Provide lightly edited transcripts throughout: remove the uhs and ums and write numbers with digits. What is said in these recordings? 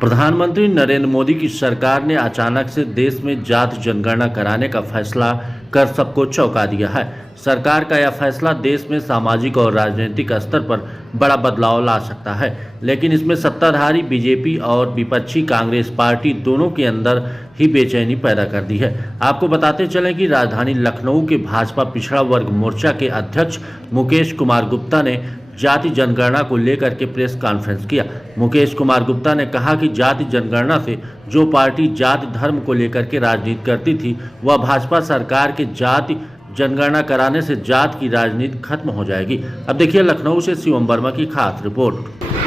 प्रधानमंत्री नरेंद्र मोदी की सरकार ने अचानक से देश में जाति जनगणना कराने का फैसला कर सबको चौंका दिया है। सरकार का यह फैसला देश में सामाजिक और राजनीतिक स्तर पर बड़ा बदलाव ला सकता है, लेकिन इसमें सत्ताधारी बीजेपी और विपक्षी कांग्रेस पार्टी दोनों के अंदर ही बेचैनी पैदा कर दी है। आपको बताते चलें कि राजधानी लखनऊ के भाजपा पिछड़ा वर्ग मोर्चा के अध्यक्ष मुकेश कुमार गुप्ता ने जाति जनगणना को लेकर के प्रेस कॉन्फ्रेंस किया। मुकेश कुमार गुप्ता ने कहा कि जाति जनगणना से जो पार्टी जाति धर्म को लेकर के राजनीति करती थी, वह भाजपा सरकार के जाति जनगणना कराने से जाति की राजनीति खत्म हो जाएगी। अब देखिए लखनऊ से शिवम वर्मा की खास रिपोर्ट।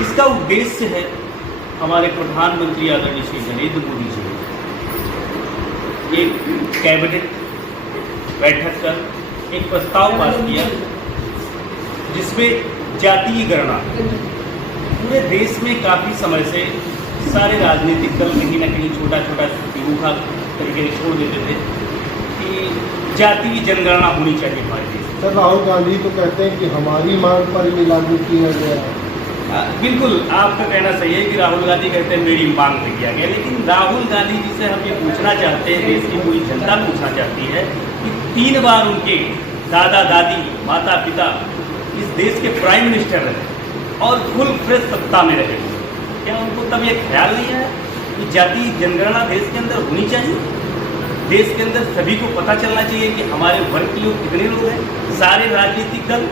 इसका उद्देश्य है हमारे प्रधानमंत्री आदरणीय श्री नरेंद्र मोदी जी ने एक कैबिनेट बैठक कर एक प्रस्ताव पास किया जिसमें जातीय गणना पूरे देश में काफ़ी समय से सारे राजनीतिक दल कहीं ना कहीं छोटा छोटा रूखा तरीके से छोड़ देते थे कि जातीय जनगणना होनी चाहिए हमारे देश में। सर, राहुल गांधी तो कहते हैं कि हमारी मांग पर ये लागू किया गया है। बिल्कुल आपका कहना सही है कि राहुल गांधी कहते हैं मेरी मांग पे किया गया, लेकिन राहुल गांधी जी से हम ये पूछना चाहते हैं, देश की पूरी जनता पूछना चाहती है कि 3 बार उनके दादा दादी माता पिता इस देश के प्राइम मिनिस्टर रहे और फुल फ्रेश सत्ता में रहे, क्या उनको तब ये ख्याल नहीं है कि जातीय जनगणना देश के अंदर होनी चाहिए? देश के अंदर सभी को पता चलना चाहिए कि हमारे वर्ग के लोग कितने लोग हैं। सारे राजनीतिक दल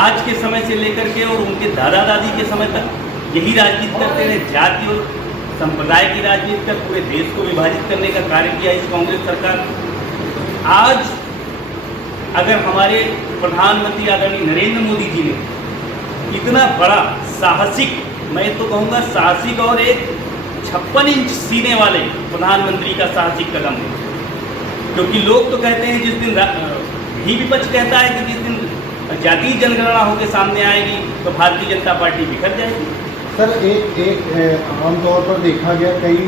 आज के समय से लेकर के और उनके दादा दादी के समय तक यही राजनीति करते रहे, जाति और संप्रदाय की राजनीति कर पूरे देश को विभाजित करने का कार्य किया इस कांग्रेस सरकार। आज अगर हमारे प्रधानमंत्री आदरणीय नरेंद्र मोदी जी ने इतना बड़ा साहसिक, मैं तो कहूँगा साहसिक और एक 56 इंच सीने वाले प्रधानमंत्री का साहसिक कदम है, क्योंकि लोग तो कहते हैं जिस दिन ही विपक्ष कहता है कि जिस दिन जातीय जनगणना होकर सामने आएगी तो भारतीय जनता पार्टी बिखर जाएगी। सर, एक आमतौर पर देखा गया कई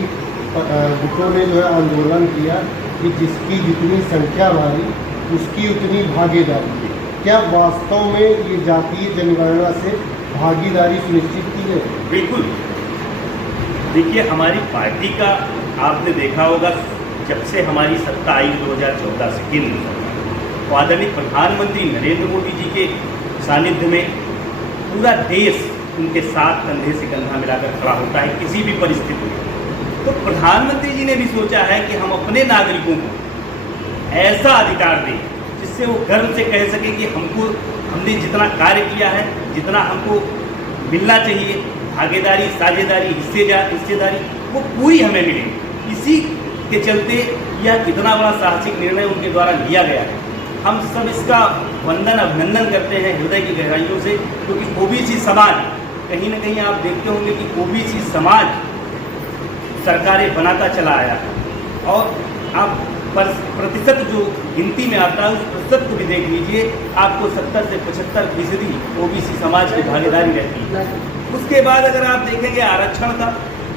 गुटों ने जो है आंदोलन किया कि जिसकी जितनी संख्या भारी उसकी उतनी भागीदारी। क्या वास्तव में ये जातीय जनगणना से भागीदारी सुनिश्चित की गई? बिल्कुल। देखिए, हमारी पार्टी का आपने देखा होगा जब से हमारी सत्ता आई 2014 से केंद्र तो आदरणीय प्रधानमंत्री नरेंद्र मोदी जी के सानिध्य में पूरा देश उनके साथ कंधे से कंधा मिलाकर खड़ा होता है किसी भी परिस्थिति में। तो प्रधानमंत्री जी ने भी सोचा है कि हम अपने नागरिकों को ऐसा अधिकार दें जिससे वो गर्व से कह सके कि हमने जितना कार्य किया है, जितना हमको मिलना चाहिए, भागीदारी, साझेदारी, हिस्सेदारी, वो पूरी हमें मिले। इसी के चलते यह इतना बड़ा साहसिक निर्णय उनके द्वारा लिया गया है। हम सब इसका वंदन अभिनंदन करते हैं हृदय की गहराइयों से, क्योंकि ओबीसी समाज कहीं ना कहीं आप देखते होंगे कि ओबीसी समाज सरकारें बनाता चला आया है और आप प्रतिशत जो गिनती में आता है उस प्रतिशत को भी देख लीजिए, आपको 70 से 75% ओबीसी समाज की भागीदारी रहती है। उसके बाद अगर आप देखेंगे आरक्षण का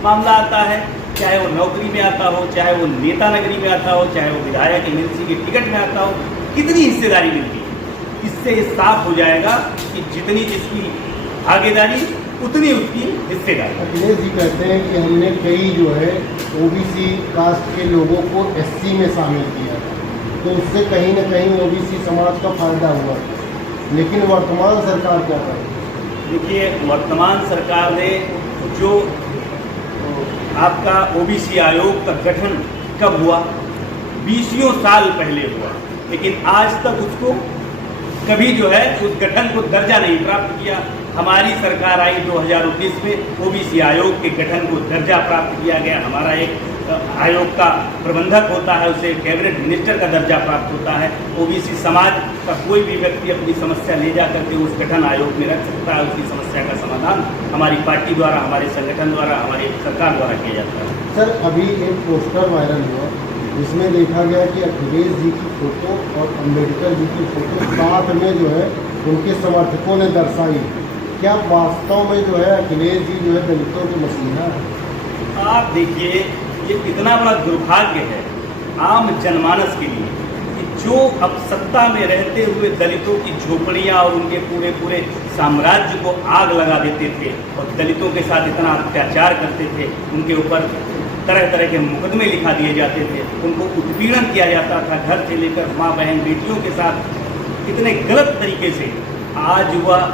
मामला आता है, चाहे वो नौकरी में आता हो, चाहे वो नेता नगरी में आता हो, चाहे वो विधायक एमएलसी के टिकट में आता हो, कितनी हिस्सेदारी मिलती है। इससे साफ हो जाएगा कि जितनी जिसकी भागीदारी उतनी उसकी हिस्सेदारी। अखिलेश जी कहते हैं कि हमने कई जो है ओबीसी कास्ट के लोगों को एससी में शामिल किया, तो उससे कहीं ना कहीं ओबीसी समाज का फायदा हुआ, लेकिन वर्तमान सरकार क्या करे? देखिए, वर्तमान सरकार ने जो आपका ओबीसी आयोग का गठन कब हुआ, 20 साल पहले हुआ, लेकिन आज तक उसको कभी जो है उस गठन को दर्जा नहीं प्राप्त किया। हमारी सरकार आई 2019 में, ओबीसी आयोग के गठन को दर्जा प्राप्त किया गया। हमारा एक आयोग का प्रबंधक होता है, उसे कैबिनेट मिनिस्टर का दर्जा प्राप्त होता है। ओबीसी समाज का कोई भी व्यक्ति अपनी समस्या ले जा करके उस गठन आयोग में रख सकता है, उसकी समस्या का समाधान हमारी पार्टी द्वारा, हमारे संगठन द्वारा, हमारी सरकार द्वारा किया जाता है। सर, अभी एक पोस्टर वायरल हुआ जिसमें देखा गया कि अखिलेश जी की फोटो और अम्बेडकर जी की फोटो साथ में जो है उनके समर्थकों ने दर्शाई। क्या वास्तव में जो है अखिलेश जी जो है दलितों के मसीहा है? आप देखिए, ये कितना बड़ा दुर्भाग्य है आम जनमानस के लिए कि जो अब सत्ता में रहते हुए दलितों की झोपड़ियाँ और उनके पूरे पूरे साम्राज्य को आग लगा देते थे और दलितों के साथ इतना अत्याचार करते थे, उनके ऊपर तरह तरह के मुकदमे लिखा दिए जाते थे, उनको उत्पीड़न किया जाता था, घर से लेकर माँ बहन बेटियों के साथ इतने गलत तरीके से। आज वह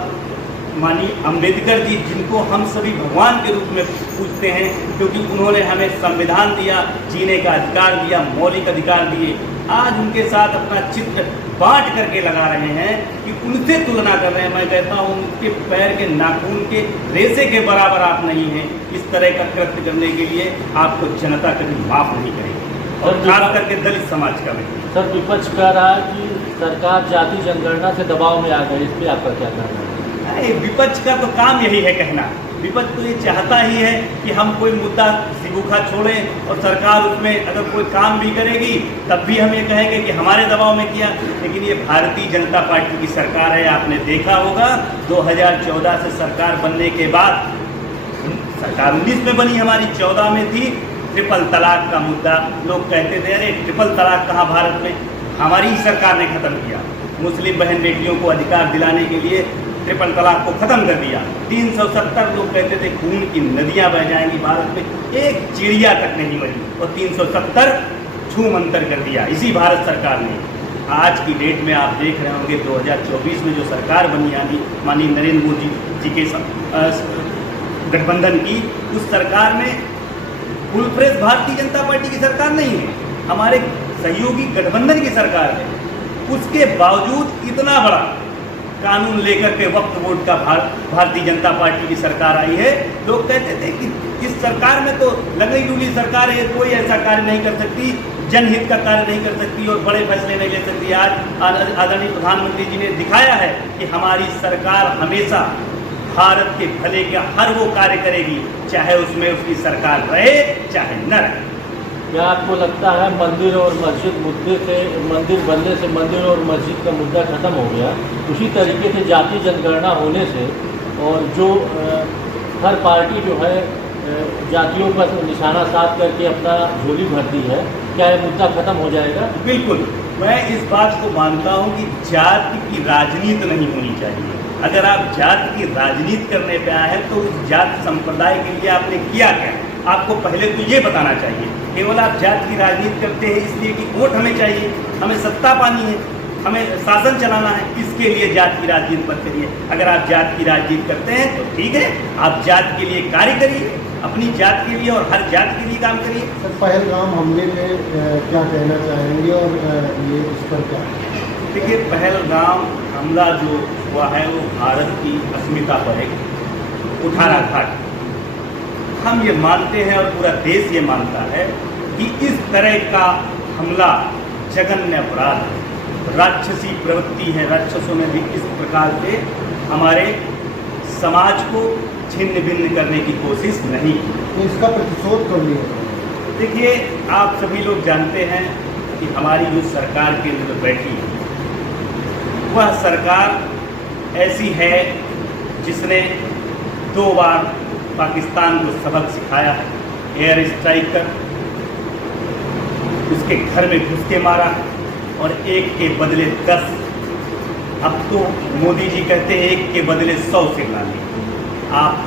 माननीय अम्बेडकर जी, जिनको हम सभी भगवान के रूप में पूजते हैं क्योंकि उन्होंने हमें संविधान दिया, जीने का अधिकार दिया, मौलिक अधिकार दिए, आज उनके साथ अपना चित्र बांट करके लगा रहे हैं कि उनसे तुलना कर रहे हैं। मैं कहता हूँ उनके पैर के नाखून के रेशे के बराबर आप नहीं हैं। इस तरह का कृत्य करने के लिए आपको जनता कभी माफ़ नहीं करेगी, और खास करके दलित समाज का व्यक्ति। सर, विपक्ष कह रहा है कि सरकार जाति जनगणना से दबाव में आ गई, इस पर आपका क्या कहना है? विपक्ष का तो काम यही है कहना। विपक्ष तो ये चाहता ही है कि हम कोई मुद्दा सिगुखा छोड़ें और सरकार उसमें अगर कोई काम भी करेगी तब भी हम ये कहेंगे कि हमारे दबाव में किया। लेकिन ये भारतीय जनता पार्टी की सरकार है। आपने देखा होगा 2014 से सरकार बनने के बाद, सरकार 19 में बनी, हमारी 14 में थी, ट्रिपल तलाक का मुद्दा। लोग कहते थे अरे ट्रिपल तलाक कहाँ भारत में, हमारी ही सरकार ने ख़त्म किया। मुस्लिम बहन बेटियों को अधिकार दिलाने के लिए ट्रिपल तलाक को ख़त्म कर दिया। 370 लोग कहते थे खून की नदियाँ बह जाएंगी भारत में, एक चिड़िया तक नहीं मरी, और 370 छूमंतर कर दिया इसी भारत सरकार ने। आज की डेट में आप देख रहे होंगे 2024 में जो सरकार बनी, यानी माननीय नरेंद्र मोदी जी के गठबंधन की, उस सरकार में full fresh Bharatiya Janata party की सरकार नहीं है, हमारे सहयोगी गठबंधन की सरकार है। उसके बावजूद इतना बड़ा कानून लेकर के वक्फ बोर्ड का भारतीय जनता पार्टी की सरकार आई है। लोग कहते थे कि इस सरकार में तो लगई डुली सरकार है, कोई ऐसा कार्य नहीं कर सकती, जनहित का कार्य नहीं कर सकती और बड़े फैसले नहीं ले सकती। आज आदरणीय प्रधानमंत्री जी ने दिखाया है कि हमारी सरकार हमेशा भारत के भले का हर वो कार्य करेगी, चाहे उसमें उसकी सरकार रहे चाहे न रहे। क्या आपको लगता है मंदिर और मस्जिद मुद्दे से, मंदिर बनने से मंदिर और मस्जिद का मुद्दा खत्म हो गया, उसी तरीके से जाति जनगणना होने से और जो हर पार्टी जो है जातियों पर निशाना साध करके अपना झोली भरती है, क्या ये मुद्दा खत्म हो जाएगा? बिल्कुल, मैं इस बात को मानता हूँ कि जाति की राजनीति नहीं होनी चाहिए। अगर आप जाति की राजनीति करने पे आए हैं तो उस जाति संप्रदाय के लिए आपने किया क्या, आपको पहले तो ये बताना चाहिए। केवल आप जाति की राजनीति करते हैं इसलिए कि वोट हमें चाहिए, हमें सत्ता पानी है, हमें शासन चलाना है, इसके लिए जाति की राजनीति मत करिए। अगर आप जाति की राजनीति करते हैं तो ठीक है, आप जाति के लिए कार्य करिए, अपनी जाति के लिए और हर जाति के लिए काम करिए। सर, पहलगाम हमले पे क्या कहना चाहेंगे और ये इस पर क्या? देखिए, पहलगाम हमला जो हुआ है वो भारत की अस्मिता पर एक कुठाराघात। हम ये मानते हैं और पूरा देश ये मानता है कि इस तरह का हमला जघन्य अपराध है, राक्षसी प्रवृत्ति है। राक्षसों ने भी इस प्रकार से हमारे समाज को छिन्न भिन्न करने की कोशिश नहीं की। तो इसका प्रतिशोध कर लिया। देखिए, आप सभी लोग जानते हैं कि हमारी जो सरकार केंद्र में बैठी है वह सरकार ऐसी है जिसने 2 बार पाकिस्तान को सबक सिखाया है। एयर स्ट्राइक कर उसके घर में घुस के मारा और एक के बदले 10। अब तो मोदी जी कहते हैं एक के बदले 100 से लाने। आप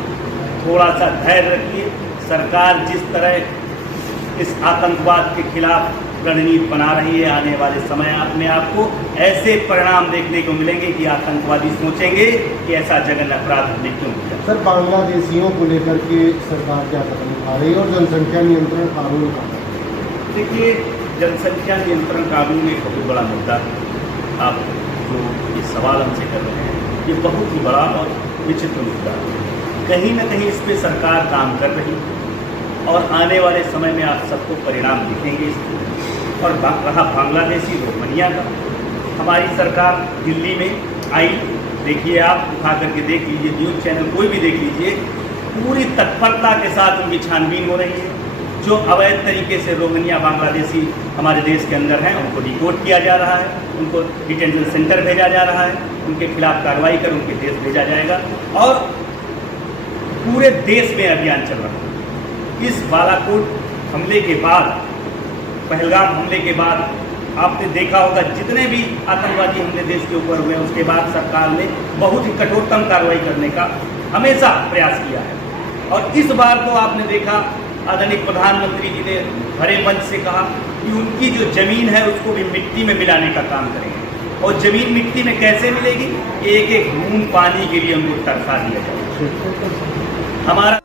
थोड़ा सा धैर्य रखिए। सरकार जिस तरह इस आतंकवाद के खिलाफ रणनीति बना रही है, आने वाले समय में आपको ऐसे परिणाम देखने को मिलेंगे कि आतंकवादी सोचेंगे कि ऐसा जघन्य अपराध हमने क्यों किया। सर, बांग्लादेशियों को लेकर के सरकार क्या कदम उठा रही है और जनसंख्या नियंत्रण कानून का? देखिए, जनसंख्या नियंत्रण कानून एक बहुत बड़ा मुद्दा है। आप जो ये सवाल हमसे कर रहे हैं ये बहुत ही बड़ा और विचित्र मुद्दा है। कहीं ना कहीं इस पर सरकार काम कर रही है और आने वाले समय में आप सबको परिणाम दिखेंगे इसके। और रहा बांग्लादेशी रोहिंग्या का, हमारी सरकार दिल्ली में आई, देखिए आप उठा करके देख लीजिए, न्यूज़ चैनल कोई भी देख लीजिए, पूरी तत्परता के साथ उनकी छानबीन हो रही है। जो अवैध तरीके से रोहिंग्या बांग्लादेशी हमारे देश के अंदर हैं उनको डिपोर्ट किया जा रहा है, उनको डिटेंशन सेंटर भेजा जा रहा है, उनके खिलाफ कार्रवाई कर उनके देश भेजा जाएगा और पूरे देश में अभियान चल रहा है। इस बालाकोट हमले के बाद, पहलगाम हमले के बाद आपने देखा होगा जितने भी आतंकवादी हमले देश के ऊपर हुए उसके बाद सरकार ने बहुत ही कठोरतम कार्रवाई करने का हमेशा प्रयास किया है। और इस बार तो आपने देखा आदरणीय प्रधानमंत्री जी ने भरे मंच से कहा कि उनकी जो जमीन है उसको भी मिट्टी में मिलाने का काम करेंगे। और जमीन मिट्टी में कैसे मिलेगी? एक एक बूंद पानी के लिए उनको तरसा दिया जाएगा। हमारा